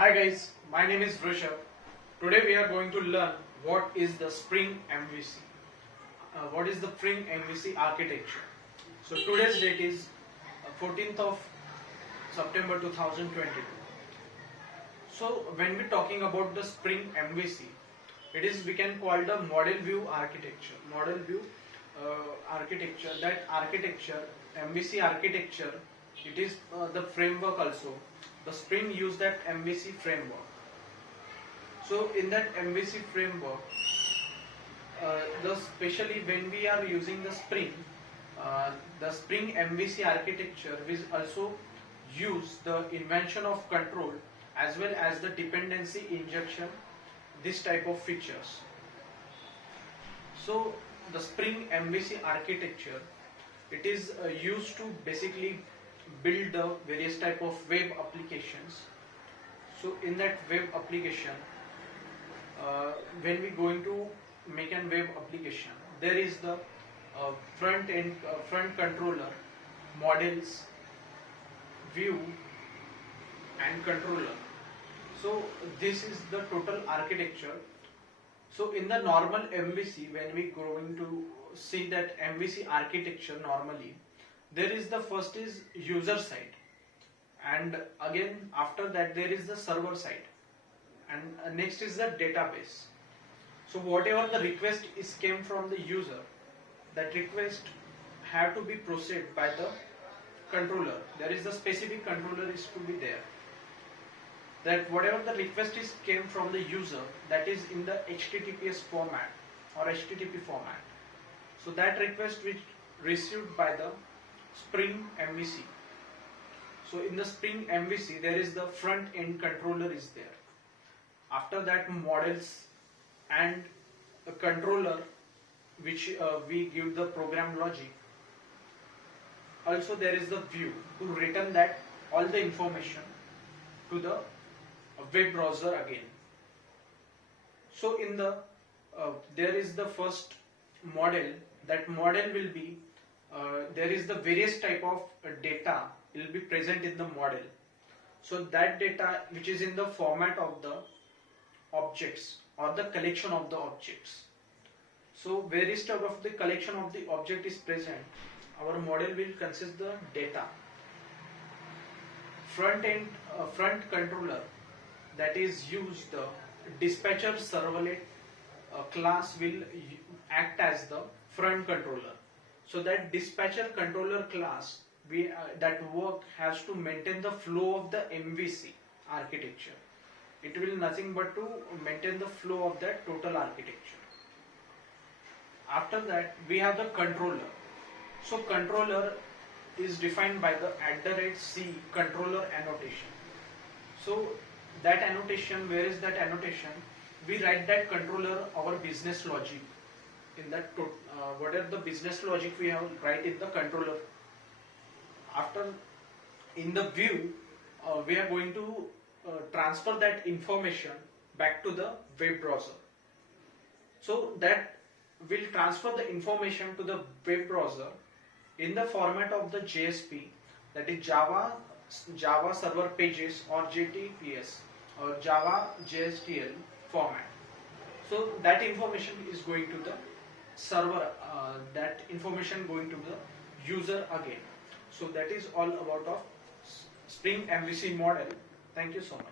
Hi guys, my name is Rishabh. Today we are going to learn what is the Spring MVC. What is the Spring MVC architecture? So today's date is 14th of September 2022. So when we're talking about the Spring MVC, it is we can call the model view architecture. Model view architecture. That architecture, MVC architecture, it is the framework also. The Spring use that MVC framework. So in that MVC framework, especially when we are using the Spring MVC architecture will also use the invention of control as well as the dependency injection, this type of features. So the Spring MVC architecture, it is used to basically build the various type of web applications. So in that web application, when we going to make an web application, there is the front controller, models, view and controller. So this is the total architecture. So in the normal MVC, when we going to see that MVC architecture normally, there is the first is user side, and again after that there is the server side, and next is the database. So whatever the request is came from the user, that request have to be processed by the controller. There is the specific controller is to be there. That whatever the request is came from the user, that is in the HTTPS format or HTTP format. So that request which received by the Spring MVC. So in the Spring MVC there is the front end controller is there. After that models and a controller which we give the program logic. Also there is the view to return that all the information to the web browser again. So in the there is the first model. That model will be there is the various type of data will be present in the model. So that data which is in the format of the objects or the collection of the objects. So various type of the collection of the object is present. Our model will consist the data. Front controller, that is used the dispatcher servlet class will act as the front controller. So that dispatcher controller class that work has to maintain the flow of the MVC architecture. It will nothing but to maintain the flow of that total architecture. After that we have the controller. So controller is defined by the @C controller annotation. So that annotation, where is that annotation? We write that controller our business logic. In that whatever the business logic we have write in the controller. After in the view we are going to transfer that information back to the web browser. So that will transfer the information to the web browser in the format of the JSP, that is Java Server Pages or JTPS or Java JSTL format. So that information is going to the server, that information going to the user again. So that is all about of Spring MVC model. Thank you so much.